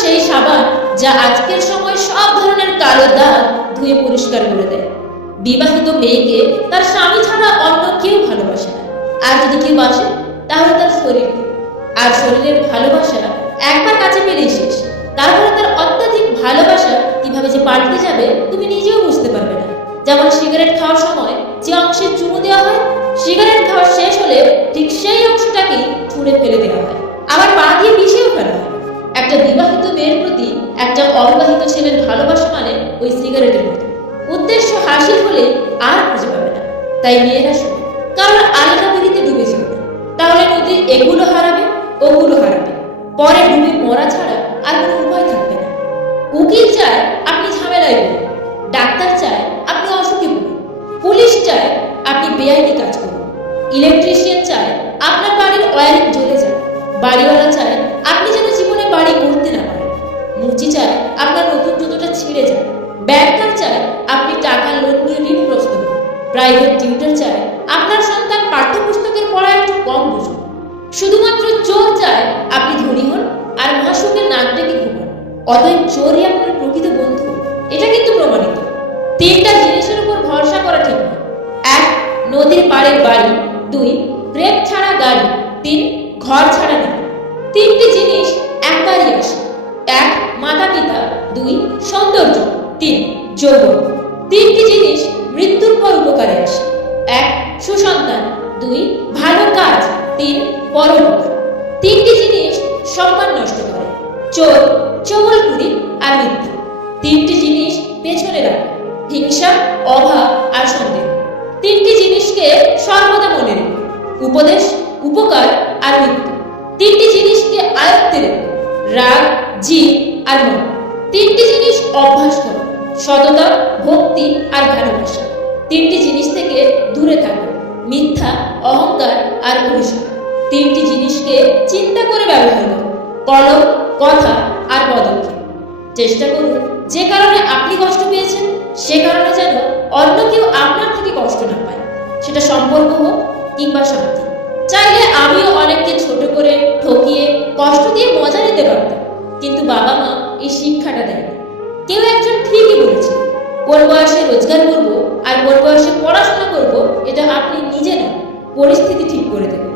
সেই সাবান যা আজকের সময় সব ধরনের কালো দাগ ধুয়ে পরিষ্কার করে দেয়। বিবাহিত মেয়েকে তার স্বামী ছাড়া অন্য কেউ ভালোবাসে না, আর যদি কেউ বাসে তাহলে তার শরীরকে। আর শরীরের ভালোবাসা একবার কাছে পেলেই শেষ। তারপরে তার অত্যাধিক ভালোবাসা কিভাবে যে পাল্টে যাবে তুমি নিজেও বুঝতে পারবে না। যেমন সিগারেট খাওয়ার সময় যে অংশে চুমু দেওয়া হয়, সিগারেট খাওয়া শেষ হলে ঠিক সেই অংশটাকেই ছুঁড়ে ফেলে দেওয়া হয়, আবার পা দিয়ে মিশিয়েও ফেলা হয়। একটা বিবাহিত মেয়ের প্রতি একটা অবিবাহিত ছেলের ভালোবাসা মানে ওই সিগারেটের মতো, উদ্দেশ্য হাসিল হলে আর খুঁজে পাবে না। তাই মেয়েরা শোনে, কারণ আলগা দিদিতে ডুবে যেও না, তাহলে নদীর এগুলো হারাবে ওগুলো হারাবে, পরে ডুবে মরা ছাড়া আর কোনো উপায় থাকবে না। উকিল চায় আপনি ঝামেলায় পড়ুন, ডাক্তার চায় আপনি অসুখে পড়ুন, পুলিশ চায় আপনি বেআইনি কাজ করুন, ইলেকট্রিশিয়ান চায় আপনার বাড়ির ওয়্যারিং জ্বলে যায়, বাড়িওয়ালা চায় আপনি যেন জীবনে বাড়ি করতে না পারেন, মুচি চায় আপনার নতুন জুতোটা ছিঁড়ে যায়, ব্যাংকার চায় আপনি টাকা লোন নিয়ে ঋণগ্রস্ত হন, প্রাইভেট টিউটর চায় আপনার সন্তান পাঠ্যপুস্তকের পড়া একটু কম বুঝুন, শুধুমাত্র চোর চায় আপনি ধনী হন আর মহাসুখের নাক ডেকে ঘুমান। অতএব চোরই আপনার প্রকৃত বন্ধু, এটা কিন্তু প্রমাণিত। তিনটা জিনিসের উপর ভরসা করা ঠিক নয়। 1. নদীর পাড়ের বাড়ি। 2. ব্রেক ছাড়া গাড়ি। 3. ঘর ছাড়া নারী। তিনটি জিনিস একবারই আসে। 1. মাতা পিতা। 2. সৌন্দর্য। 3. যৌবন। তিনটি জিনিস মৃত্যুর পর উপকারে আসে। 1. সুসন্তান। 2. ভালো কাজ। 3. পরোপকার। তিনটি জিনিস সম্মান নষ্ট করে, চোর, চগলখুরি আর মিথ্যা। তিনটি জিনিস পেছনে রাখে, হিংসা, অভাব আর সন্দেহ। তিনটি জিনিসকে সর্বদা মনে রেখো, উপদেশ, উপকার আর মৃত্যু। তিনটি জিনিসকে আয়ত্তে রেখো, রাগ, জিদ আর মন। তিনটি জিনিস অভ্যাস করো, সততা, ভক্তি আর ভালোবাসা। তিনটি জিনিস থেকে দূরে থাকো, মিথ্যা, অহংকার আর অভিশাপ। তিনটি জিনিসকে চিন্তা করে ব্যবহার করো, কলম, কথা আর পদক্ষেপ। চেষ্টা করুন যে কারণে আপনি কষ্ট পেয়েছেন সে কারণে যেন অন্য কেউ আপনার থেকে কষ্ট না পায়, সেটা সম্পর্ক হোক কিংবা শান্তি। চাইলে আমিও অনেককে ছোট করে, ঠকিয়ে, কষ্ট দিয়ে মজা নিতে পারতাম, কিন্তু বাবা মা এই শিক্ষাটা দেয়নি। কেউ একজন ঠিকই বলেছে, কোন বয়সে রোজগার করব আর কোন বয়সে পড়াশোনা করব এটা আপনি নিজে নন, পরিস্থিতি ঠিক করে দেবেন।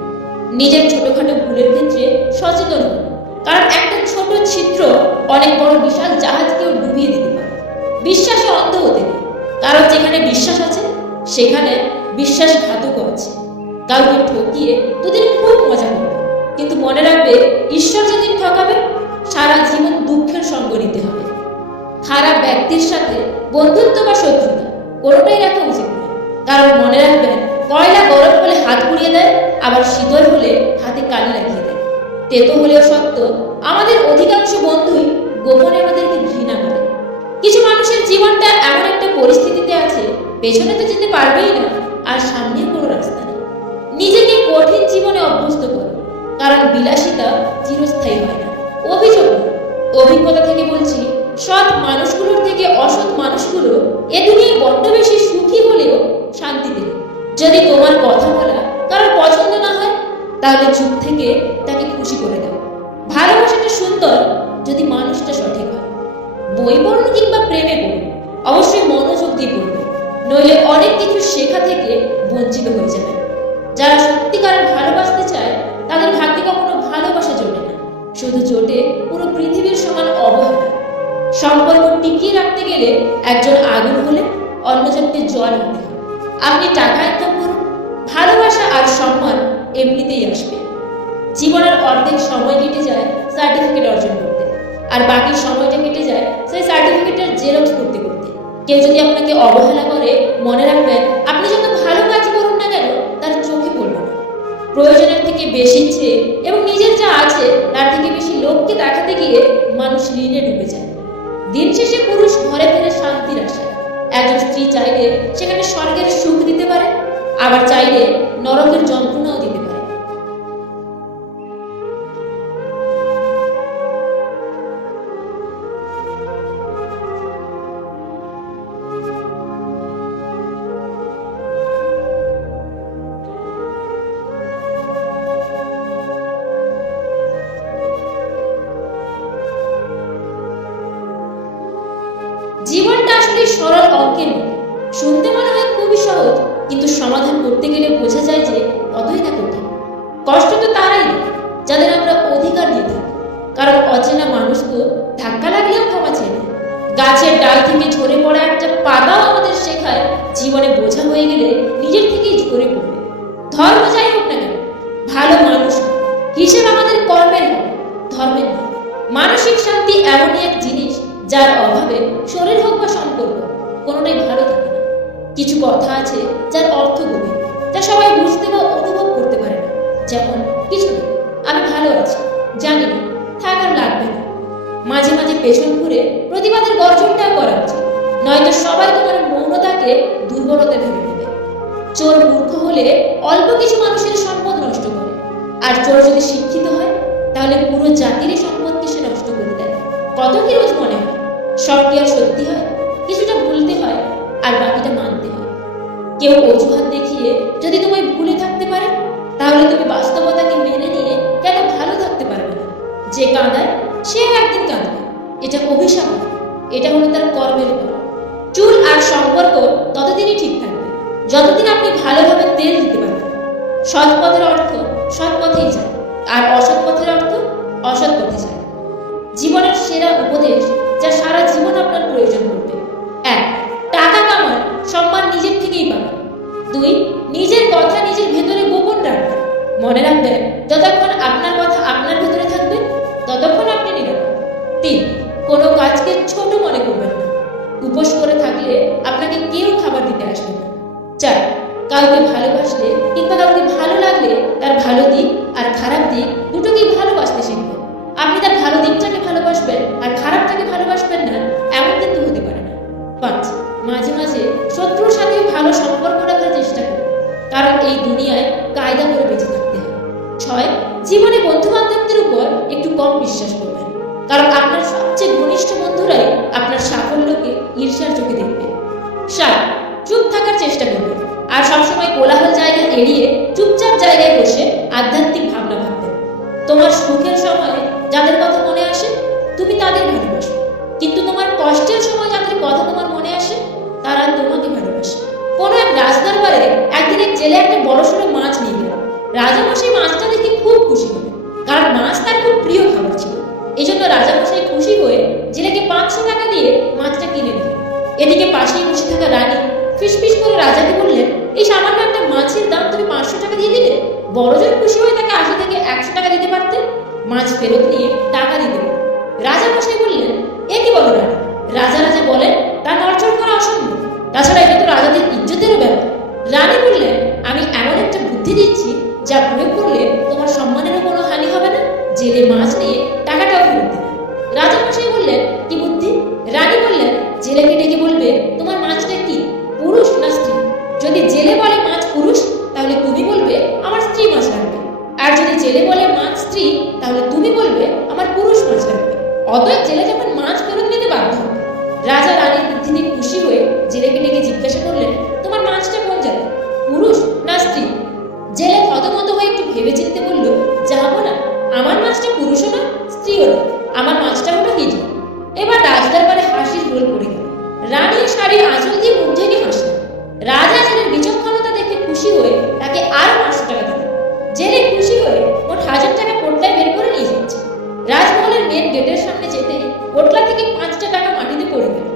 নিজের ছোটখাটো ভুলের ক্ষেত্রে সচেতন হন, কারণ একটা ছোট ছিদ্র অনেক বড় বিশাল জাহাজকেও ডুবিয়ে দিতে পারে। বিশ্বাসে অন্ধ হতে নেই, কারণ যেখানে বিশ্বাস আছে সেখানে বিশ্বাসঘাতকও আছে। কাউকে ঠকিয়ে দুদিন খুব মজা করবে, কিন্তু মনে রাখবে ঈশ্বর যেদিন ঠকাবে সারা জীবন দুঃখের সঙ্গ নিতে হবে। খারাপ ব্যক্তির সাথে বন্ধুত্ব বা শত্রুতা কোনোটাই রাখা উচিত নয়, কারণ মনে রাখবেন কয়লা গরম হলে হাত পুড়িয়ে দেয়, আবার শীতল হলে হাতে কালি লাগিয়ে দেয়। তেতো হলেও সত্য, আমাদের অধিকাংশ বন্ধুই গোপনে আমাদেরকে ঘৃণা করে। কিছু মানুষের জীবনটা এমন একটা পরিস্থিতিতে আছে, পেছনে তো যেতে পারবেই না, আর সামনের কোনো রাস্তা নেই। নিজেকে কঠিন জীবনে অভ্যস্ত করো, কারণ বিলাসিতা চিরস্থায়ী হয় না। অভিযোগ না, অভিজ্ঞতা থেকে বলছি, সৎ মানুষগুলোর থেকে অসৎ মানুষগুলো এ দুনিয়ায় বড্ড বেশি সুখী হলেও শান্তিতে নেই। যদি তোমার কথা বলা কারোর পছন্দ না হয় তাহলে চুপ থেকে তাকে খুশি করে দাও। ভালোবাসাটা সুন্দর যদি মানুষটা সঠিক হয়। বই পড়ুন কিংবা প্রেমে পড়ুন, অবশ্যই মনোযোগ দিয়ে পড়বে, নইলে অনেক কিছু শেখা থেকে বঞ্চিত হয়ে যাবে। যারা সত্যিকারের ভালোবাসতে চায় তাদের ভাগ্যে কখনো ভালোবাসা জোটে না, শুধু জোটে পুরো পৃথিবীর সমান অবহেলা। সম্পর্ক টিকিয়ে রাখতে গেলে একজন আগুন হলে অন্যজনকে জল হতে হয়। আপনি টাকা ইনকাম করুন, ভালোবাসা আর সম্মান এমনিতেই আসবে। জীবনের অর্ধেক সময় কেটে যায় সার্টিফিকেট অর্জন করতে, আর বাকি সময়টা কেটে যায় সেই সার্টিফিকেটের জেরক্স করতে করতে। কেউ যদি আপনাকে অবহেলা করে, মনে রাখবেন আপনি যত ভালো কাজ করুন না কেন তার চোখে পড়বে না। প্রয়োজনের থেকে বেশি চেয়ে এবং নিজের যা আছে তার থেকে বেশি লোককে দেখাতে গিয়ে মানুষ ঋণে ডুবে যায়। দিন শেষে পুরুষ ঘরে ফেরে শান্তির আশায়। একজন স্ত্রী চাইলে সেখানে স্বর্গের সুখ দিতে পারে, আবার চাইলে নরকের যন্ত্রণাও দিতে পারে। জীবনটা আসলে সরল অঙ্কের মতো। শুনতে মনে হয় খুবই সহজ, কিন্তু সমাধান করতে গেলে বোঝা যায় যে কতই না কঠিন। কষ্ট তো তারাই দেয় যাদের আমরা অধিকার দিয়ে থাকি, কারণ অচেনা মানুষ তো ধাক্কা লাগলেও ক্ষমা চেয়ে নেয়। গাছের ডাল থেকে ঝরে পড়া একটা পাতাও আমাদের শেখায় জীবনে বোঝা হয়ে গেলে নিজের থেকেই ঝরে পড়বে। ধর্ম যাই হোক না কেন, ভালো মানুষ হিসেব আমাদের কর্মের হবে, ধর্মের নয়। মানসিক শান্তি এমনই এক জিনিস যার অভাবে শরীর হোক বা সম্পর্ক কোনোটাই ভালো থাকে না। কিছু কথা আছে যার অর্থ গভীর, যা সবাই বুঝতে বা অনুভব করতে পারে না। যেমন কিছু না, আমি ভালো আছি, জানি না, থাকার লাগবে না। মাঝে মাঝে পেছন ঘুরে প্রতিবাদের গর্জনটাও করা উচিত, নয়তো সবাই তোমার মৌনতাকে দুর্বলতা ভেবে নেবে। চোর মূর্খ হলে অল্প কিছু মানুষের সম্পদ নষ্ট করে, আর চোর যদি শিক্ষিত হয় তাহলে পুরো জাতিরই সম্পদকে সে নষ্ট করে দেয়। কত কি রোজ মনে হয় সব কি আর সত্যি হয়? কিছুটা ভুলতে হয় আর বাকিটা মানতে হয়। কেউ অজুহাত দেখিয়ে যদি তোমায় ভুলে থাকতে পারে, তাহলে তুমি বাস্তবতাকে মেনে নিয়ে কেন ভালো থাকতে পারবে না? যে কাঁদায় সেও একদিন কাঁদবে, এটা অভিশাপ নয়, এটা হলো তার কর্মের ফল। চুল আর সম্পর্ক ততদিনই ঠিক থাকবে যতদিন আপনি ভালোভাবে তেল দিতে পারবেন। সৎ পথের অর্থ সৎ পথেই যায়, আর অসৎ পথের অর্থ অসৎ পথে যায়। জীবনের সেরা উপদেশ যা সারা জীবন আপনার প্রয়োজন পড়বে: 1. টাকা কামান, সম্মান নিজের থেকেই পাবেন। 2. নিজের কথা নিজের ভেতরে গোপন রাখবেন। মনে রাখবেন, যতক্ষণ আপনার কথা আপনার ভেতরে থাকবে ততক্ষণ আপনি নিরাপদ। 3. কোনো কাজকে ছোট মনে করবেন না। উপোস করে থাকলে আপনাকে কেউ খাবার দিতে আসবে না। 4. কাউকে ভালোবাসলে কিংবা কাউকে ভালো লাগলে তার ভালো দিক আর খারাপ দিক দুটোকেই ভালোবাসতে শিখবেন। আপনি তার ভালো দিকটাকে ভালোবাসবেন আর খারাপটাকে ভালোবাসবেন না, এমন কিন্তু হতে পারে না। 5. মাঝে মাঝে শত্রুর সাথে ভালো সম্পর্ক রাখার চেষ্টা করুন, কারণ এই দুনিয়ায় কায়দা করে বেঁচে থাকতে হয়। 6. জীবনে বন্ধু বান্ধবদের উপর একটু কম বিশ্বাস করবেন, কারণ আপনার সবচেয়ে ঘনিষ্ঠ বন্ধুরাই আপনার সাফল্যকে ঈর্ষার চোখে দেখবে। 7. চুপ থাকার চেষ্টা করবেন, আর সবসময় কোলাহল জায়গা এড়িয়ে চুপচাপ জায়গায় বসে আধ্যাত্মিক ভাবনা ভাববেন। তোমার সুখের সময় যাদের কথা মনে আসে তুমি তাদের ভালোবাসো, কিন্তু তোমার কষ্টের সময় যাদের কথা তোমার মনে আসে তারা তোমাকে ভালোবাসে। কোনো এক রাজদরবারে একদিন এক জেলে একটা বড়সড় মাছ নিয়ে গেল। রাজামশাই মাছটা দেখে খুব খুশি হলেন, কারণ মাছ তার খুব প্রিয় খাবার ছিল। এই জন্য রাজামশাই খুশি হয়ে জেলেকে 500 টাকা দিয়ে মাছটা কিনে নিলেন। এদিকে পাশেই বসে থাকা রানী ফিসফিস করে রাজাকে বললেন, এই সামান্য একটা মাছের দাম তুমি 500 টাকা দিয়ে দিলে? বড়জন খুশি হয়ে তাকে 80 থেকে 100 টাকা দিতে পারতেন। মাছ ফেরত নিয়ে টাকা দিতে বললেন। রাজামশাই বললেন, এ কি বলো রানী? রাজা রাজা বলেন তা নড়চড় করা অসম্ভব, তাছাড়া এটা তো রাজাদের ইজ্জতেরও ব্যাপার। রানী বললেন, আমি এমন একটা বুদ্ধি দিচ্ছি যা প্রয়োগ করলে তোমার সম্মানেরও কোনো হানি হবে না, জেলে মাছ নিয়ে টাকাটাও ফেরত দেবে। রাজামশাই বললেন, কি বুদ্ধি? রানী বললেন, জেলেকে ডেকে বলবে তোমার মাছটা কি, পুরুষ না স্ত্রী? যদি জেলে বলে মাছ পুরুষ, তাহলে তুমি বলবে আমার স্ত্রী মাছ লাগবে, আর যদি জেলে বলে মাছ স্ত্রী, তাহলে তুমি বলবে আমার পুরুষ মাছ লাগবে। অতএব জেলে যখন মাছ ফেরত নিতে বাধ্য হবে। রাজা রানীর বুদ্ধিতে খুশি হয়ে জেলেকে ডেকে জিজ্ঞাসা করলেন, তোমার মাছটা কোন জাতের, পুরুষ না স্ত্রী? জেলে থতমত হয়ে একটু ভেবে চিনতে বলল, যাবো না, আমার মাছটা পুরুষও না স্ত্রীও না, আমার মাছটা হলো হিজড়া। এবার রাজদরবারে হাসির রোল পড়ে গেল। রানী শাড়ির আঁচল দিয়ে মুখ ঢেকে হাসলেন। রাজা জেলের বিচক্ষণতা দেখে খুশি হয়ে তাকে আরো 500 টাকা দিলেন। জেলে খুশি হয়ে মোট 1000 টাকা পোটলায় বের করে নিয়ে যাচ্ছে। রাজমহলের মেন গেটের সামনে যেতে পোটলা থেকে 5টা টাকা মাটিতে পড়ে গেল।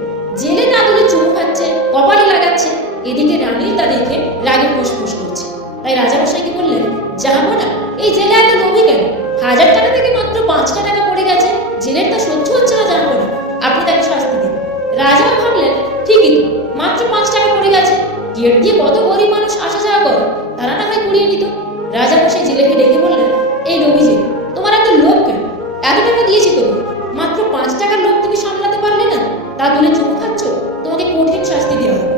জেলে তা তুলে চুমু খাচ্ছে, কপালে লাগাচ্ছে। এদিকে রানীর তা দেখে রাগে ফুসফুস করছে। তাই রাজামশাইকে বললেন, যাবো না, এই জেলে এত লোভী কেন? 1000 টাকা থেকে মাত্র 5টা টাকা পড়ে গেছে, জেলের তা সহ্য হচ্ছে না, যাবো না, আপনি তাকে শাস্তি দিন। রাজাও ভাবলেন, ঠিকই তো, মাত্র 5 টাকা পড়ে গেছে, গেট দিয়ে কত গরিব মানুষ আসা যাওয়া করে, তারা না হয় কুড়িয়ে নিত। রাজামশাই জেলেকে ডেকে বললেন, এই লোভী জেলে, তোমার এত লোভ কেন? এত টাকা দিয়েছি তো, মাত্র 5 টাকার লোভ তুমি সামলাতে পারলে না, তা তুলে চুমু খাচ্ছ, তোমাকে কঠিন শাস্তি দেওয়া হবে।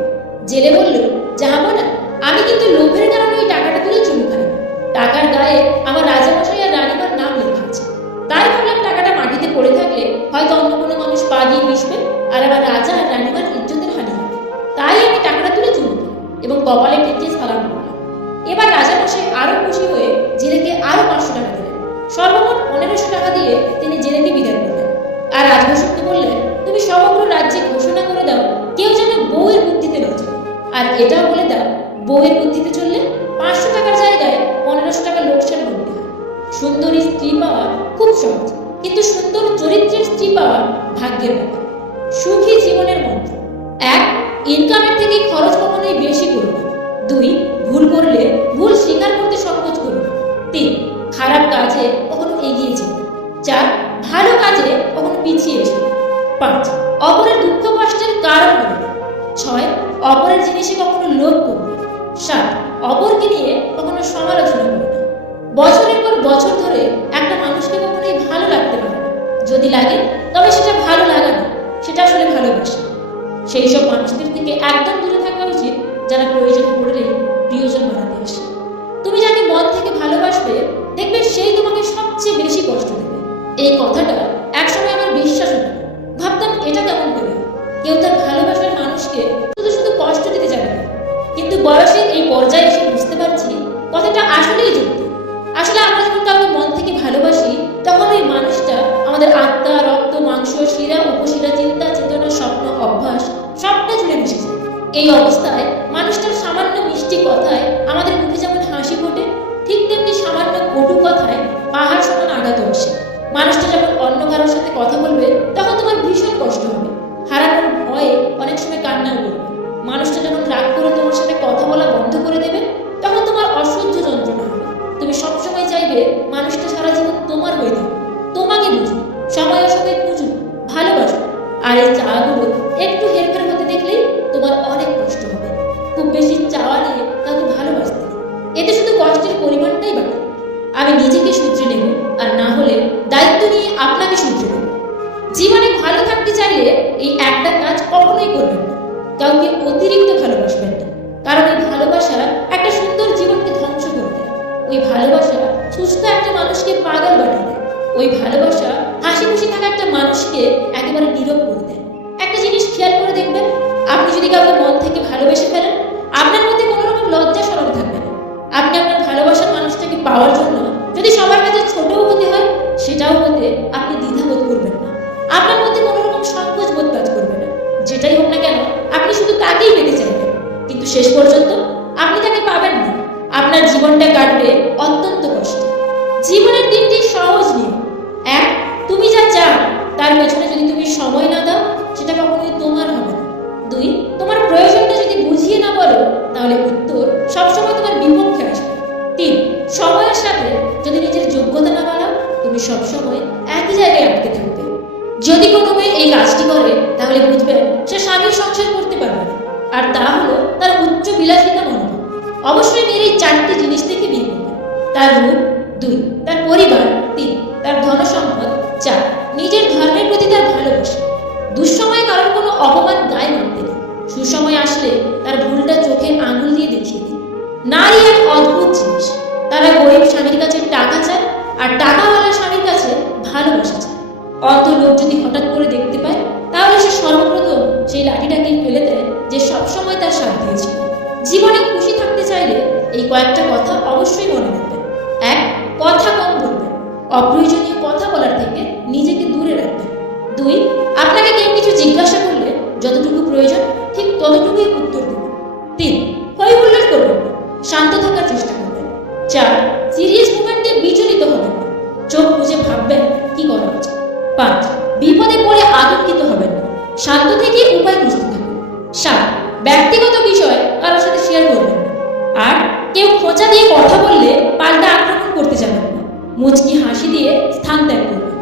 জেলে বলল, যাবো না, আমি কিন্তু লোভের কারণে ওই টাকাটা তুলে চুমু খাই না। টাকার গায়ে আমার রাজামশাই আর রানীমার নাম লেখা আছে, তাই ভাবলাম টাকাটা মাটিতে পড়ে থাকলে হয়তো অন্য কোনো মানুষ পা দিয়ে মিশবে আর আমার রাজা আর রানীমার ইজ্জতের হানি হবে। তাই আমি টাকাটা তুলে চুমু খাই এবং কপালে টিকে সালাম করলাম। এবার রাজামশাই আরো খুশি হয়ে জেলেকে আরো 500 টাকা দিলেন। সর্বমোট 1500 টাকা দিয়ে তিনি জেলেকে বিদায় করলেন। আর রাজবসুকে বললেন, তুমি সমগ্র রাজ্যে ঘোষণা করে আর এটাও বলে দাও, বউয়ের বুদ্ধিতে চললে 500 টাকার জায়গায় 1500 টাকা লোকসান করতে হয়। সুন্দরী স্ত্রী পাওয়া খুব সহজ, কিন্তু সুন্দর চরিত্রের স্ত্রী পাওয়া ভাগ্যের ব্যাপার। সুখী জীবনের মন্ত্র: 1. ইনকামের থেকে খরচ কখনোই বেশি করো না। 2. ভুল করলে ভুল স্বীকার করতে সংকোচ করো না। 3. খারাপ কাজে কখনো এগিয়ে যেও না। 4. ভালো কাজে কখনো পিছিয়ে এসো না। 5. অপরের দুঃখ কষ্টের কারণ হলো না। 6. অপরের জিনিসে কখনো লোভ করো না। 7. অপরকে নিয়ে কখনো সমালোচনা করো না। বছরের পর বছর ধরে একটা মানুষকে কখনোই ভালো লাগতে পারে না। যদি লাগে তবে সেটা ভালো লাগা না, সেটা আসলে ভালোবাসা। সেই সব মানুষদের থেকে একদম দূরে থাকা উচিত যারা প্রয়োজন পড়লেই প্রিয়জন বানাতে আসে। তুমি যাকে মন থেকে ভালোবাসবে, দেখবে সেই তোমাকে সবচেয়ে বেশি কষ্ট দেবে। এই কথাটা একসময় আমার বিশ্বাস হতো না। ভাবতাম এটা কেমন করে, কেউ তার ভালোবাসার মানুষকে শুধু শুধু কষ্ট দিতে যাবে না। কিন্তু বয়সের এই পর্যায়ে এসে বুঝতে পারছি কথাটা আসলেই যুক্তি। আসলে আমরা যখন কাউকে মন থেকে ভালোবাসি, তখন ওই মানুষটা আমাদের আত্মা, রক্ত, মাংস, শিরা, উপশিরা, চিন্তা, চেতনা, স্বপ্ন, অভ্যাস সবটা জুড়ে মিশে যায়। এই অবস্থায় মানুষটার সামান্য মিষ্টি কথায় আমাদের মুখে যেমন হাসি ফোটে, ঠিক তেমনি সামান্য কটু কথায় পাহাড় সমান আঘাত আসে। মানুষটা যখন অন্য কারোর সাথে কথা বলবে, তখন তোমার ভীষণ কষ্ট হবে, হারানোর ভয়ে অনেক সময় কান্নাও করবে। মানুষটা যখন রাগ করে তোমার সাথে কথা বলা বন্ধ করে দেবে, তখন তোমার অসহ্য যন্ত্রণা হবে। তুমি সবসময় চাইবে মানুষটা সারা জীবন তোমার হয়ে থাকুক, তোমাকে বুঝুক, সময় অসময় খুঁজুক, ভালোবাসো। আর এই চাওয়াগুলো একটু হেরফের হতে দেখলেই তোমার অনেক কষ্ট হবে। খুব বেশি চাওয়া নিয়ে কাউকে ভালোবাসতে নেই, এতে শুধু কষ্টের পরিমাণটাই বাড়ে। আমি নিজেকে শুধরে নেব, আর না হলে দায়িত্ব নিয়ে আপনাকে শুধরে নেব। জীবনে ভালো থাকতে চাইলে এই একটা কাজ কখনোই করবেন না, কাউকে অতিরিক্ত ভালোবাসবেন না। কারণ এই ভালোবাসা একটা সুন্দর জীবনকে ধ্বংস করে দেয়। ওই ভালোবাসা সুস্থ একটা মানুষকে পাগল বানিয়ে দেয়। ওই ভালোবাসা হাসি খুশি থাকা একটা মানুষকে একেবারে নীরব করে দেয়। একটা জিনিস খেয়াল করে দেখবেন, আপনি যদি কাউকে মন থেকে ভালোবেসে ফেলেন, আপনার মধ্যে কোনো রকম লজ্জা শরম থাকবে না। আপনি আপনার ভালোবাসার মানুষটাকে পাওয়ার জন্য যদি সবার কাছে ছোটও হতে হয়, সেটাও হতে আপনি দ্বিধাবোধ করবেন না। আপনার মধ্যে কোনো রকম সংকোচ বোধ কাজ করবে না। যেটাই হোক না কেন, আপনি শুধু তাকেই পেতে চাইবেন, কিন্তু শেষ পর্যন্ত আপনি তাকে পাবেন না। আপনার জীবনটা কাটবে অত্যন্ত কষ্টে। জীবনের 3টি সহজ নিয়ম: 1. তুমি যা চাও তার পেছনে যদি তুমি সময় না দাও, সেটা কখনোই তোমার হবে না। 2. তোমার প্রয়োজনটা যদি বুঝিয়ে না বলো, তাহলে উত্তর সবসময় তোমার বিপক্ষে আসবে। 3. সময়ের সাথে যদি নিজের যোগ্যতা না বাড়াও, তুমি সবসময় একই জায়গায় আটকে থাকবে। যদি কোনো মেয়ে এই কাজটি করে, তাহলে বুঝবেন সে স্বামীর সংসার করতে পারবে না, আর তা হলো তার উচ্চ বিলাসিতা মনোভাব। অবশ্যই মেয়ের এই 4টি জিনিস থেকে বিয়ে করবে: তার রূপ, 2. তার পরিবার, 3. তার ধনসম্পদ, 4. নিজের ধর্মের প্রতি তার ভালোবাসা। দুঃসময়ে কারোর কোনো অপমান গায়ে মানতে নেই। সুসময় আসলে তার ভুলটা চোখে আঙুল দিয়ে দেখিয়ে দিন। নারী এক অদ্ভুত জিনিস, তারা গরিব স্বামীর কাছে টাকা চায়, আর টাকাওয়ালা স্বামীর কাছে ভালোবাসা চায়। অত লোক যদি হঠাৎ করে দেখতে পায়, তাহলে সে সর্বপ্রথম সেই লাঠিটাকেই ফেলে দেয় যে সবসময় তার সাথ দিয়েছিল। জীবনে খুশি থাকতে চাইলে এই কয়েকটা কথা অবশ্যই মনে রাখবেন: 1. কথা কম বলবেন, অপ্রয়োজনীয় কথা বলার থেকে নিজেকে দূরে রাখবেন। 2. আপনাকে কেউ কিছু জিজ্ঞাসা করলে যতটুকু প্রয়োজন ঠিক ততটুকুই উত্তর দেবেন। 3. হই হুল্লোড় করবেন না, শান্ত থাকার চেষ্টা করবেন। 4. সিরিয়াস মুভমেন্টে বিচলিত হবেন না, চোখ বুজে ভাববেন কি করা উচিত। 5. বিপদে পড়ে আতঙ্কিত হবেন না, শান্ত থেকে উপায় খুঁজতে থাকুন। 7. ব্যক্তিগত বিষয় কারোর সাথে শেয়ার করবেন না। 8. কেউ খোঁচা দিয়ে কথা বললে পাল্টা আক্রমণ করতে যাবেন না, মুচকি হাসি দিয়ে স্থান ত্যাগ করবেন।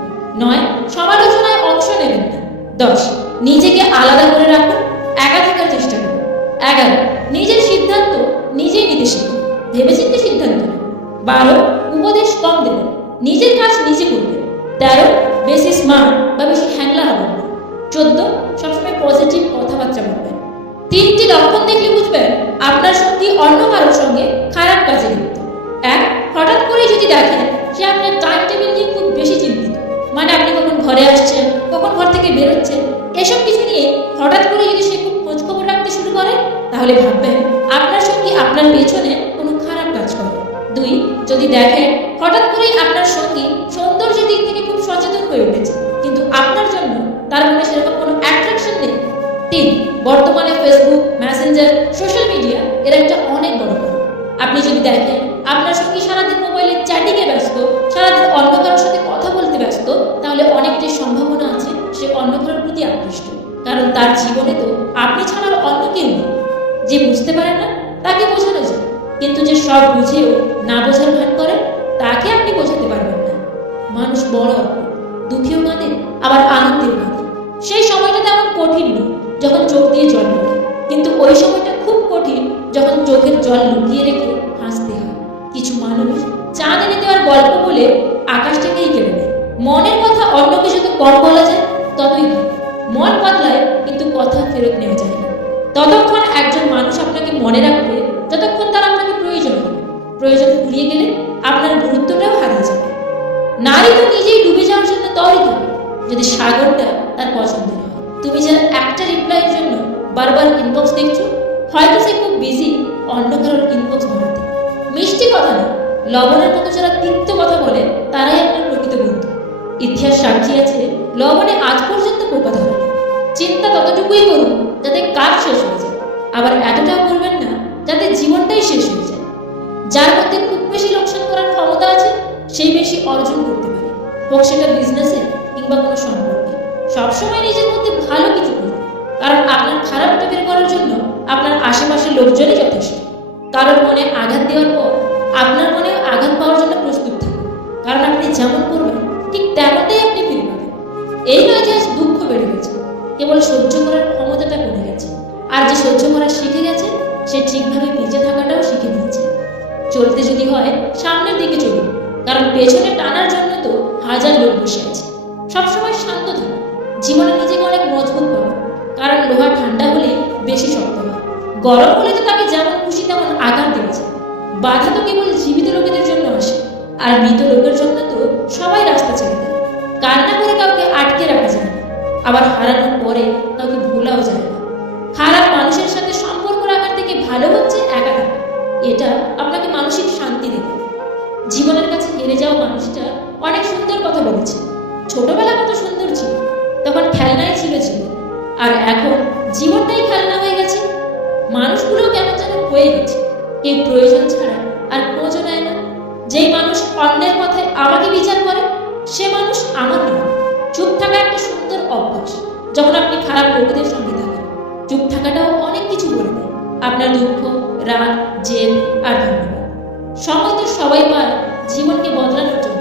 9. সমালোচনায় অংশ নেবেন না। 10. নিজেকে আলাদা করে রাখুন, একা থাকার চেষ্টা করুন। 11. নিজের সিদ্ধান্ত নিজেই নিতে শিখুন, ভেবেচিন্তে সিদ্ধান্ত নিন। 12. উপদেশ কম দেবেন, নিজের কাজ নিজে করবেন। 13. বেশি স্মার্ট বা বেশি হ্যাংলা হবেন না। 14. সবসময় পজিটিভ কথাবার্তা বলবেন। 3টি লক্ষণ দেখলে বুঝবেন আপনার সঙ্গী অন্য কারোর সঙ্গে খারাপ কাজে লিপ্ত। 1. হঠাৎ করে যদি দেখেন সে আপনার টাইম টেবিল নিয়ে খুব বেশি চিন্তিত, মানে আপনি কখন ঘরে আসছেন, কখন ঘর থেকে বেরোচ্ছেন, এসব কিছু নিয়ে হঠাৎ করে যদি সে খুব খোঁজখবর রাখতে শুরু করে, তাহলে ভাববেন আপনার সঙ্গী আপনার পেছনে কোনো খারাপ কাজ করে। 2. যদি দেখেন হঠাৎ করেই আপনার সঙ্গী সৌন্দর্যের দিক থেকে খুব সচেতন হয়ে উঠেছে, কিন্তু আপনার জন্য তার মনে সেরকম কোনো অ্যাট্রাকশন নেই। 3. বর্তমানে ফেসবুক, মেসেঞ্জার, সোশ্যাল মিডিয়া এর একটা অনেক বড় কারণ। আপনি যদি দেখেন আপনার সঙ্গী সারাদিন মোবাইলে চ্যাটিংয়ে ব্যস্ত, সারাদিন অন্য কারোর সাথে কথা বলতে ব্যস্ত, তাহলে অনেকটাই সম্ভাবনা আছে সে অন্য কারোর প্রতি আকৃষ্ট। কারণ তার জীবনে তো আপনি ছাড়ার অন্য কেউ নেই। যে বুঝতে পারে না তাকে বোঝানো যায়, কিন্তু যে সব বুঝেও না বোঝার ভান করে তাকে আপনি বোঝাতে পারবেন না। মানুষ বড় অদ্ভুত, দুঃখেও কাঁদে আবার আনন্দেও কাঁদে। সেই সময়টা তেমন কঠিন নয় যখন চোখ দিয়ে জল পড়ে, কিন্তু ওই সময়টা খুব কঠিন যখন চোখের জল লুকিয়ে রেখে হাসতে হয়। কিছু মানুষ চাঁদ এনে দেওয়ার গল্প বলে আকাশটাকেই কেড়ে নেয়। মনের কথা অন্যকে যত কম বলা যায় ততই ভালো। মন বদলায় কিন্তু কথা ফেরত নেওয়া যায় না। ততক্ষণ একজন মানুষ আপনাকে মনে রাখবে যতক্ষণ তার আপনাকে প্রয়োজন হবে। প্রয়োজন ফুরিয়ে গেলে আপনার গুরুত্বটাও হারিয়ে যাবে। নারী তো নিজেই ডুবে যাওয়ার জন্য তৈরি থাকে যদি সাগরটা তার পছন্দের হয়। তুমি যার একটা রিপ্লাইয়ের জন্য বারবার ইনবক্স দেখছো, হয়তো সে খুব বিজি অন্য কারোর ইনবক্স ভরাতে। মিষ্টি কথা না, লবণের মতো যারা তিক্ত কথা বলে তারাই আপনার প্রকৃত বন্ধু। ইতিহাস সাক্ষী আছে লবণে আজ পর্যন্ত পোকা ধরে না। চিন্তা ততটুকুই করুন যাতে কাজ শেষ হয়ে যায়, আবার এতটাও করবেন না যাতে জীবনটাই শেষ হয়ে যায়। যার মধ্যে খুব বেশি লোকসান করার ক্ষমতা আছে সেই বেশি অর্জন করতে পারে, হোক সেটা বিজনেসে কিংবা কোনো সম্পর্কে। সবসময় নিজের মধ্যে ভালো কিছু করুন, কারণ আপনার খারাপটা বের করার জন্য আপনার আশেপাশের লোকজনই যথেষ্ট। কারোর মনে আঘাত দেওয়ার পর আপনার মনে আঘাত পাওয়ার জন্য প্রস্তুত থাকুন, কারণ আপনি যেমন করবেন ঠিক তেমনটাই আপনি ফিরে পাবেন। এই নয় যে আজ দুঃখ বেড়ে গেছে, কেবল সহ্য করার ক্ষমতাটা কমে গেছে। আর যে সহ্য করা শিখে গেছে সে ঠিকভাবে বেঁচে থাকাটাও শিখে নিয়েছে। চলতে যদি হয় সামনের দিকে চলুন, কারণ পেছনে টানার জন্য তো হাজার লোক বসে আছে। সবসময় শান্ত থাকুন, জীবনে নিজেকে অনেক মজবুত পাবেন, কারণ লোহা ঠান্ডা হলেই বেশি শক্ত হয়। গরম হলে তো তাকে যেমন খুশি তেমন আঘাত দেওয়া যায়। বাধা তো কেবল জীবিত লোকেদের জন্য আসে, আর মৃত লোকের জন্য তো সবাই রাস্তা ছেড়ে দেয়। কান্না করে কাউকে আটকে রাখা যায় না, আবার হারানোর পরে কাউকে ভোলাও যায় না। খারাপ মানুষের সাথে সম্পর্ক রাখার থেকে ভালো হচ্ছে একা থাকা। এটা আপনাকে মানসিক শান্তি দেবে। জীবনের কাছে হেরে যাওয়া মানুষটা অনেক সুন্দর কথা বলেছে। ছোটবেলা কত সুন্দর ছিল, তখন খেলনাই ছিল জীবন, আর এখন জীবনটাই খেলনা হয়ে গেছে। মানুষগুলো কেমন যেন হয়ে গেছে, কেউ প্রয়োজন ছাড়া আর খোঁজও নেয় না। যেই মানুষ অন্যের কথায় আমাকে বিচার করে সে মানুষ আমার নয়। চুপ থাকা একটা সুন্দর অভ্যাস। যখন আপনি খারাপ লোকেদের সঙ্গে থাকেন, চুপ থাকাটাও অনেক কিছু বলে দেয়। আপনার দুঃখ, রাগ, জেদ আর ধন্যবাদ। সময় তো সবাই পায় জীবনকে বদলানোর জন্য,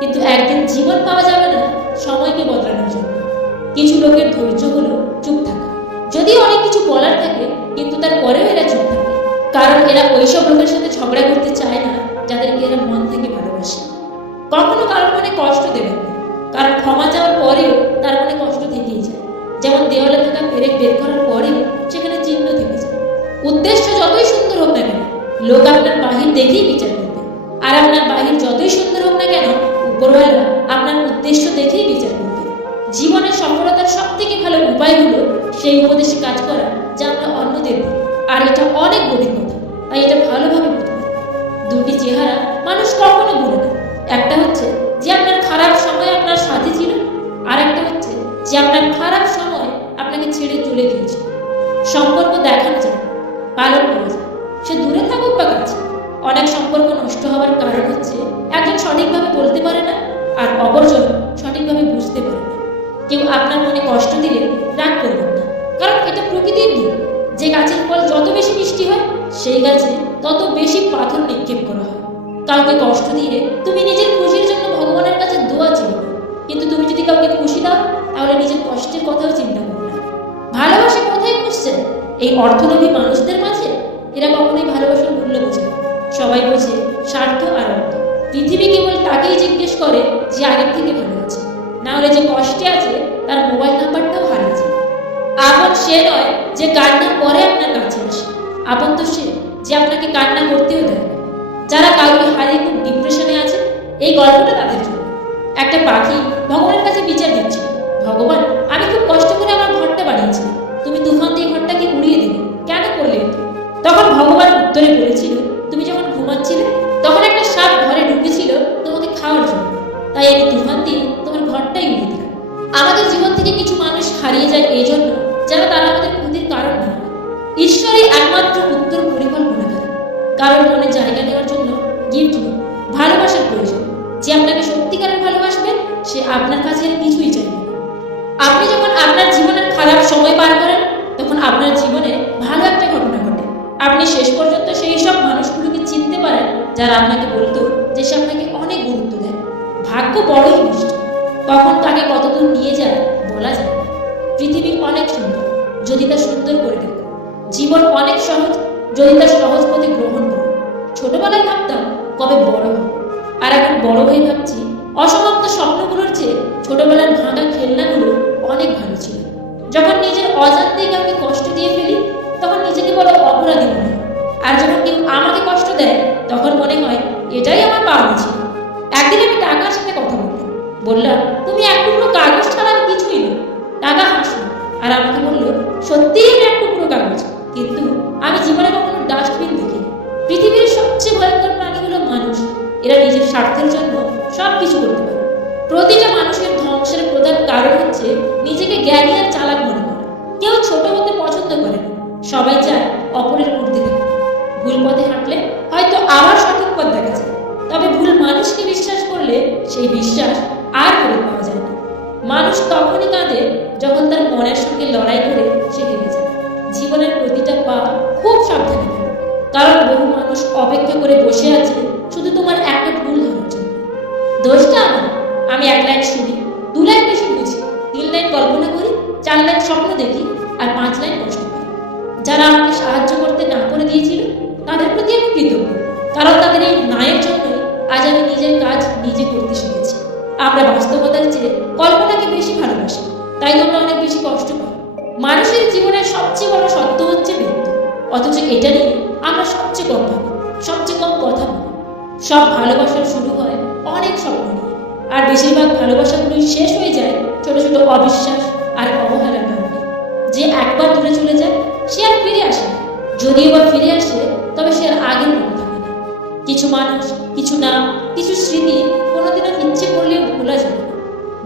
কিন্তু একদিন জীবন পাওয়া যাবে না সময়কে বদলানোর জন্য। কিছু লোকের ধৈর্য হলো চুপ থাকা, যদিও অনেক কিছু বলার থাকে, কিন্তু তারপরেও এরা চুপ থাকে, কারণ এরা ওইসব লোকের সাথে ঝগড়া করতে চায় না যাদেরকে এরা মন থেকে ভালোবাসে। কখনো কারোর মনে কষ্ট দেবেন না, কারণ ক্ষমা চাওয়ার পরেও তার মনে কষ্ট থেকেই যায়। যেমন দেওয়ালে থাকা পেরেক বের করার পরেও সেখানে চিহ্ন থেকে যায়। উদ্দেশ্য যতই সুন্দর হোক না কেন, লোক আপনার বাহির দেখেই বিচার করবে, আর আপনার বাহির যতই সুন্দর হোক না কেন, উপরওয়ালা আপনার উদ্দেশ্য দেখেই বিচার করবে। জীবনের সফলতার সব থেকে ভালো উপায় হলো সেই উপদেশে কাজ করা যা আমরা অন্যদের দিই। আর এটা অনেক গভীর কথা, তাই এটা ভালোভাবে বুঝতে হবে। দুটি চেহারা মানুষ কখনো ভুলে না। একটা হচ্ছে যে আপনার খারাপ সময় আপনার সাথে ছিল, আর একটা হচ্ছে যে আপনার খারাপ সময় আপনাকে ছেড়ে চলে গিয়েছে। সম্পর্ক দেখানো যায়, পালন করা যায়, সে দূরে থাকুক বা কাছে। অনেক সম্পর্ক নষ্ট হওয়ার কারণ হচ্ছে একজন সঠিকভাবে বলতে পারে না, আর অপরজন সঠিকভাবে বুঝতে পারে না। কেউ আপনার মনে কষ্ট দিলে রাগ করবেন না, কারণ এটা প্রকৃতির নিয়ম। যে গাছের ফল যত বেশি মিষ্টি হয় সেই গাছে তত বেশি পাথর নিক্ষেপ করা হয়। কাউকে কষ্ট দিয়ে তুমি নিজের খুশির জন্য ভগবানের কাছে দোয়া চেও, কিন্তু তুমি যদি কাউকে খুশি দাও তাহলে নিজের কষ্টের কথাও চিন্তা করো না। ভালোবাসা কোথায় খুঁজছেন? এই অর্থলোভী মানুষদের মাঝে? এরা কখনোই ভালোবাসার মূল্য বোঝে না। সবাই বোঝে স্বার্থ আর অর্থ। পৃথিবী কেবল তাকেই জিজ্ঞেস করে যে আগের থেকে ভালো আছে, না হলে যে কষ্টে আছে তার মোবাইল নাম্বারটাও হারিয়েছে। আপন সে নয় যে কান্নার পরে আপনার কাছে আসে, আপন তো সে যে আপনাকে কান্না করতেও দেয় না। যারা কাউকে হারিয়ে খুব ডিপ্রেশনে আছে, এই গল্পটা তাদের জন্য। একটা পাখি ভগবানের কাছে বিচার দিচ্ছে, ভগবান আমি খুব কষ্ট করে আমার ঘরটা বানিয়েছি, তুমি তুফান দিয়ে ঘরটাকে উড়িয়ে দিলে, কেন করলে? তখন ভগবান উত্তরে বলেছিল, তুমি যখন ঘুমাচ্ছিলে তখন একটা সাপ ঘরে ঢুকেছিল তোমাকে খাওয়ার জন্য, তাই আমি তুফান দিয়ে তোমার ঘরটাই উড়িয়ে দিলাম। আমাদের জীবন থেকে কিছু মানুষ হারিয়ে যায় এই জন্য যারা তারা আমাদের ক্ষতির কারণ না হয়। ঈশ্বরই একমাত্র উত্তর পরিকল্পনা করে। কারণ মনে জায়গা নেওয়ার জন্য গিফট নেই, ভালোবাসার প্রয়োজন। যে আপনাকে সত্যিকারের ভালোবাসবে সে আপনার কাছে আর কিছুই চাইবে না। আপনি যখন আপনার জীবনের খারাপ সময় পার করেন তখন আপনার জীবনে ভালো একটা ঘটনা ঘটে। আপনি শেষ পর্যন্ত সেই সব মানুষগুলোকে চিনতে পারেন যারা আপনাকে বলতো যে সে আপনাকে অনেক গুরুত্ব দেয়। ভাগ্য বড়ই মিষ্টি, কখন তাকে কতদূর নিয়ে যায় বলা যায় না। পৃথিবী অনেক সুন্দর যদি তা সুন্দর করে দেখো। জীবন অনেক সহজ যদি তার সহজ পথে গ্রহণ করো। ছোটবেলায় ভাবতাম কবে বড় হব, আর এখন বড় হয়ে ভাবছি অসমাপ্ত স্বপ্নগুলোর চেয়ে ছোটবেলার ভাঙা খেলনাগুলো অনেক ভালো ছিল। যখন নিজের অজান্তেই কাউকে কষ্ট দিয়ে ফেলি তখন নিজেকে বড় অপরাধী মনে হয়, আর যখন কেউ আমাকে কষ্ট দেয় তখন মনে হয় এটাই আমার পাওনা ছিল। একদিন আমি টাকার সাথে কথা বললাম তুমি এক টুকরো কাগজ ছাড়া আর কিছুই না। টাকা হাসলো আর আমাকে বললো সত্যিই আমি এক টুকরো কাগজ, কিন্তু আমি জীবনে কখনো ডাস্টবিন দেখিনি। পৃথিবীর সবচেয়ে ভয়ঙ্কর প্রাণী হলো মানুষ। এরা নিজের স্বার্থের জন্য সবকিছু করতে পারে। প্রতিটা মানুষের ধ্বংসের প্রধান কারণ হচ্ছে নিজেকে জ্ঞানী আর চালাক মনে করা। কেউ ছোট হতে পছন্দ করে না, সবাই চায় অপরের ঊর্ধ্বে থাকতে। ভুল পথে হাঁটলে হয়তো আবার সঠিক পথ দেখা যায়, তবে ভুল মানুষকে বিশ্বাস করলে সেই বিশ্বাস আর ফেরত পাওয়া যায় না। মানুষ তখনই কাঁদে যখন তার মনের সঙ্গে লড়াই করে সে হেরে যায়। জীবনের প্রতিটা পা খুব সাবধানে নেবে, কারণ বহু মানুষ অপেক্ষা করে বসে আছে শুধু তোমার একটা ভুল ধরার জন্য। দোষটা আমার, আমি 1 লাইন শুনি, 2 লাইন বেশি বুঝি, 3 লাইন কল্পনা করি, 4 লাইন স্বপ্ন দেখি, আর 5 লাইন কষ্ট পাই। যারা আমাকে সাহায্য করতে না করে দিয়েছিল তাদের প্রতি আমি কৃতজ্ঞ, কারণ তাদের এই নায়ের জন্যই আজ আমি নিজের কাজ নিজে করতে শিখেছি। আমরা বাস্তবতার চেয়ে কল্পনাকে বেশি ভালোবাসি, তাই তোমরা অনেক বেশি কষ্ট পাও। মানুষের জীবনের সবচেয়ে বড় সত্য হচ্ছে মৃত্যু, অথচ এটা নিয়ে আমরা সবচেয়ে কম ভাবি, সবচেয়ে কম কথা বলি। সব ভালোবাসা শুরু হয় অনেক স্বপ্ন নিয়ে, আর বেশিরভাগ ভালোবাসাগুলোই শেষ হয়ে যায় ছোট ছোট অবিশ্বাস আর অবহেলার কারণে। যে একবার দূরে চলে যায় সে আর ফিরে আসে না, যদিও বা ফিরে আসে তবে সে আর আগের মতো থাকে না। কিছু মানুষ, কিছু নাম, কিছু স্মৃতি কোনোদিনও ইচ্ছে করলেও ভোলা যাবে না।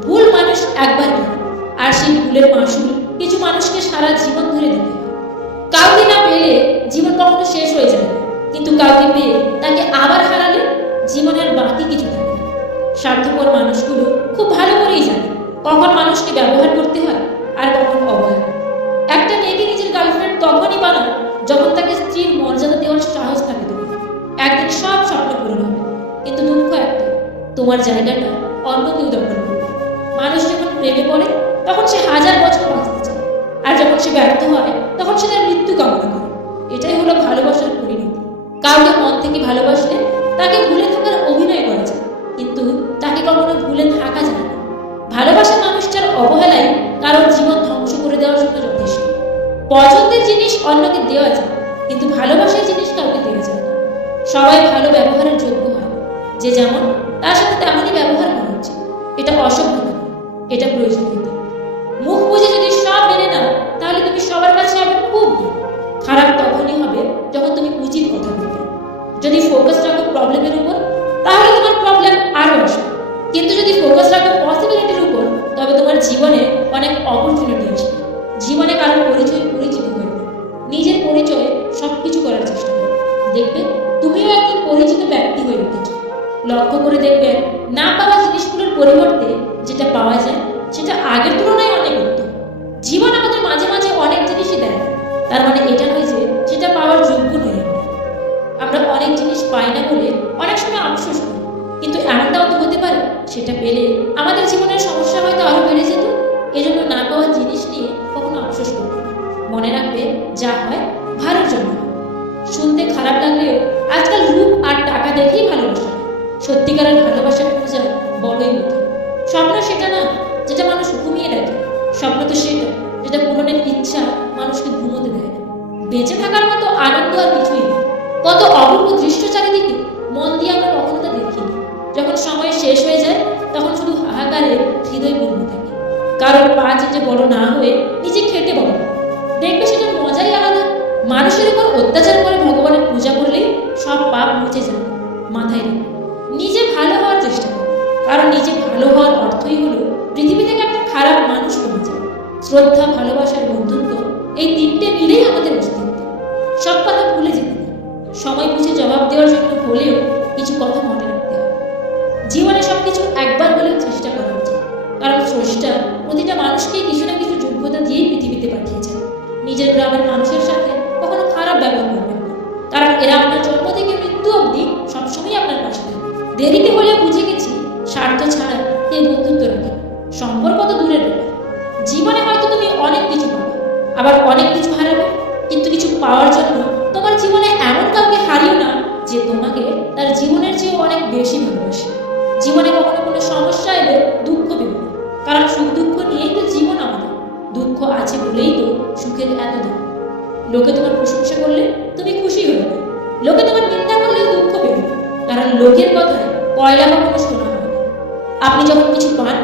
ভুল মানুষ একবার করে, আর সেই ভুলের মাসুল কিছু মানুষকে সারা জীবন ধরে দিতে হয়। কাউকে না পেলে জীবন কখনো শেষ হয়ে যায় না, কিন্তু কাউকে পেয়ে তাকে আবার হারালে জীবনের বাকি কিছু থাকে না। স্বার্থপর মানুষগুলো খুব ভালো করেই জানে কখন মানুষকে ব্যবহার করতে হয় আর কখন অবহেলা। একটা মেয়েকে নিজের গার্লফ্রেন্ড তখনই বানাও যখন তাকে স্ত্রীর মর্যাদা দেওয়ার সাহস থাকে তোমার। একদিন সব স্বপ্ন পূরণ হবে, কিন্তু দুঃখ একটা, তোমার জায়গাটা অন্য কেউ দখল করবে। মানুষ যখন প্রেমে পড়ে তখন সে 1000 বছর বাঁচতে চায়, আর যখন সে ব্যর্থ হয় তখন সে তার মৃত্যু কামনা করে। এটাই হলো ভালোবাসার পরিণতি। কাউকে মন থেকে ভালোবাসলে তাকে ভুলে থাকার অভিনয় করা যায়, কিন্তু তাকে কখনো ভুলে থাকা যায় না। ভালোবাসা মানুষটার অবহেলায় কারোর জীবন ধ্বংস করে দেওয়ার জন্য যথেষ্ট। পছন্দের জিনিস অন্যকে দেওয়া যায়, কিন্তু ভালোবাসার জিনিস কাউকে দেওয়া যায় না। সবাই ভালো ব্যবহারের যোগ্য হয়, যে যেমন তার সাথে তেমনই ব্যবহার করা উচিত। এটা অসভ্যতা, এটা প্রয়োজনীয়তা। মুখ বুঝে যদি সব মেনে নাও তাহলে তুমি সবার কাছে হবে খুব ভালো। খারাপ তখনই হবে যখন তুমি উচিত কথা বলবে। যদি ফোকাস রাখো প্রবলেমের উপর তাহলে তোমার প্রবলেম আরো আসবে, কিন্তু যদি ফোকাস রাখো পসিবিলিটির উপর তবে তোমার জীবনে অনেক অপরচুনিটি আসবে। জীবনে কারোর পরিচয় পরিচিত হয়ে নিজের পরিচয়ে সবকিছু করার চেষ্টা করো, দেখবে তুমিও একজন পরিচিত ব্যক্তি হয়ে উঠেছো। লক্ষ্য করে দেখবেন না পাওয়া জিনিসগুলোর পরিবর্তে যেটা পাওয়া যায় সেটা আগের তুলনায় অনেক উত্তম। জীবন আমাদের মাঝে মাঝে অনেক জিনিসই দেয়, তার মানে এটা নয় যে সেটা পাওয়ার যোগ্য নয়। আমরা অনেক জিনিস পাই না বলে অনেক সময় আফসোস করি, কিন্তু এমনটাও তো হতে পারে সেটা পেলে আমাদের জীবনের সমস্যা হয়তো আরো বেড়ে যেত। এজন্য না পাওয়া জিনিস নিয়ে কখনো আফসোস করবে না। মনে রাখবে যা হয় ভালোর জন্য। শুনতে খারাপ লাগলেও আজকাল রূপ আর টাকা দেখেই ভালোবাসা, সত্যিকারের ভালোবাসা খোঁজা বড়ই কঠিন। স্বপ্ন সেটা না যেটা মানুষ ঘুমিয়ে রাখে, স্বপ্ন তো সেটা যেটা পূরণের ইচ্ছা মানুষকে ঘুমোতে দেয় না। বেঁচে থাকার মতো আনন্দ আর কিছুই নেই। কত অপূর্ব দৃশ্য চারিদিকে, মন দিয়ে আমরা কখনো তা দেখিনি। যখন সময় শেষ হয়ে যায় তখন শুধু হাহাকারে হৃদয় পূর্ণ থাকে। কারোর পা যেতে বড় না হয়ে নিজে খেটে বড়, দেখবে সেটার মজাই আলাদা। মানুষের উপর অত্যাচার করে ভগবানের পূজা করলেই সব পাপ মুছে যায়। মাথায় রেখো, নিজে ভালো হওয়ার চেষ্টা করো, কারণ নিজে ভালো হওয়ার অর্থই হলো পৃথিবী থেকে একটা খারাপ মানুষ কমে যায়। শ্রদ্ধা, ভালোবাসার বন্ধুত্ব, এই 3টে মিলেই আমাদের অস্তিত্ব। সব কথা ভুলে যেতে নেই। সময় বুঝে জবাব দেওয়ার জন্য হলেও কিছু কথা মনে রাখতে হবে। জীবনে সবকিছু একবার হলেও চেষ্টা করা উচিত, কারণ স্রষ্টা প্রতিটা মানুষকেই কিছু না কিছু যোগ্যতা দিয়েই পৃথিবীতে পাঠিয়েছেন। নিজের গ্রামের মানুষের সাথে কখনো খারাপ ব্যবহার করবেন না, কারণ এরা আপনার জন্ম থেকে মৃত্যু অবধি সবসময় আপনার পাশে থাকবে। দেরিতে হলেও বুঝে গেছি, স্বার্থ ছাড়া কেউ বন্ধুত্ব রাখে, সম্পর্ক তো দূরের ব্যাপার। জীবনে হয়তো তুমি অনেক কিছু পাবে, আবার অনেক কিছু হারাবে, কিন্তু কিছু পাওয়ার জন্য তোমার জীবনে এমন কাউকে হারিও না যে তোমাকে তার জীবনের চেয়ে অনেক বেশি ভালোবাসে। জীবনে কখনো কোনো সমস্যা এলে দুঃখ পেও না, কারণ সুখ দুঃখ নিয়েই তো জীবন আমাদের। দুঃখ আছে বলেই তো সুখের এত দাম। লোকে তোমার প্রশংসা করলে তুমি খুশি হয়ে না, লোকে তোমার নিন্দা করলেও দুঃখ পেও না, কারণ লোকের কথায় কয়লা কখনো শোনা হয় না। আপনি যখন কিছু পান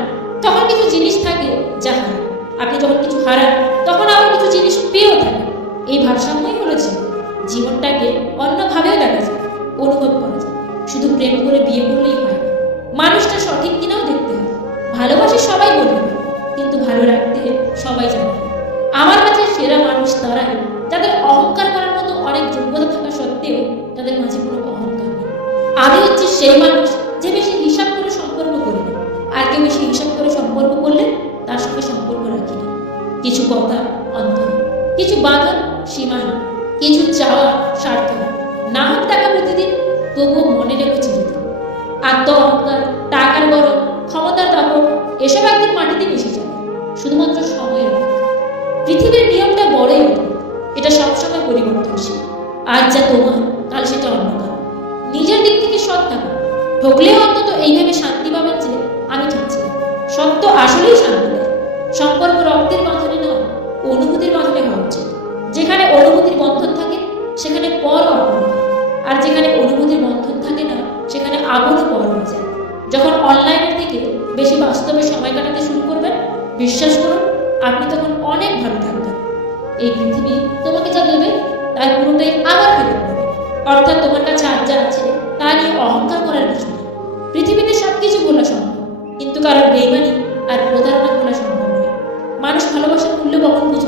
তখন কিছু জিনিস থাকে যা হারান, আপনি যখন কিছু হারান তখন আবার কিছু জিনিস পেয়েও থাকেন। এই ভারসাম্যই হলো জীবন। জীবনটাকে অন্যভাবেও দেখা যায়, অনুভব করা যায়। শুধু প্রেম করে বিয়ে করলেই হয় না, মানুষটা সঠিক কিনাও দেখতে হবে। ভালোবাসে সবাই বলবে না, কিন্তু ভালো রাখতে সবাই জানে না। আমার কাছে সেরা মানুষ তারাই যাদের অহংকার করার মতো অনেক যোগ্যতা থাকা সত্ত্বেও তাদের মাঝে কোনো অহংকার নেই। আমি হচ্ছি সেই মানুষ যে বেশি হিসাব করে সম্পর্ক করি না, আর কেউ বেশি হিসাব করে সম্পর্ক করলে তার সঙ্গে সম্পর্ক রাখি না। কিছু কথা অন্তর, কিছু বাঁধন সীমাহীন, কিছু চাওয়া স্বার্থ না হোক টাকা প্রতিদিন, তবুও মনে রেখে চিন্তিত। আত্ম অহংকার, টাকার গরম, ক্ষমতার দাপট এসব একদিন মাটিতে মিশে যাবে, শুধুমাত্র সময়ের অপেক্ষা। পৃথিবীর নিয়মটা বড়ই অদ্ভুত, এটা সবসময় পরিবর্তনশীল। আজ যা তোমার, কাল সেটা অন্য কারো। নিজের দিক থেকে সৎ থাকো, ঠকলেও অন্তত এইভাবে শান্তি পাবেন যে আমি ঠিক ছিলাম। সত্য আসলেই শান্তি দেয়। সম্পর্ক রক্তের বাঁধনে নয়, অনুভূতির বাঁধনে হওয়া উচিত। যেখানে অনুভূতির বন্ধন থাকে সেখানে পরও আপন হয়, আর যেখানে অনুভূতির বন্ধন থাকে না সেখানে আগুনও পর হয়ে যায়। যখন অনলাইনের থেকে বেশি বাস্তবে সময় কাটাতে শুরু করবেন, বিশ্বাস করুন আপনি তখন অনেক ভালো থাকবেন। এই পৃথিবী তোমাকে যা দেবে তার পুরোটাই আবার ফেরত দেবে, অর্থাৎ তোমার কাছে আজ যা আছে তা নিয়ে অহংকার করার কিছু নেই। পৃথিবীতে সবকিছু বলা সম্ভব, কিন্তু কারোর বেইমানি আর প্রতারণা করা সম্ভব নয়। মানুষ ভালোবাসার মূল্য কখন বুঝবে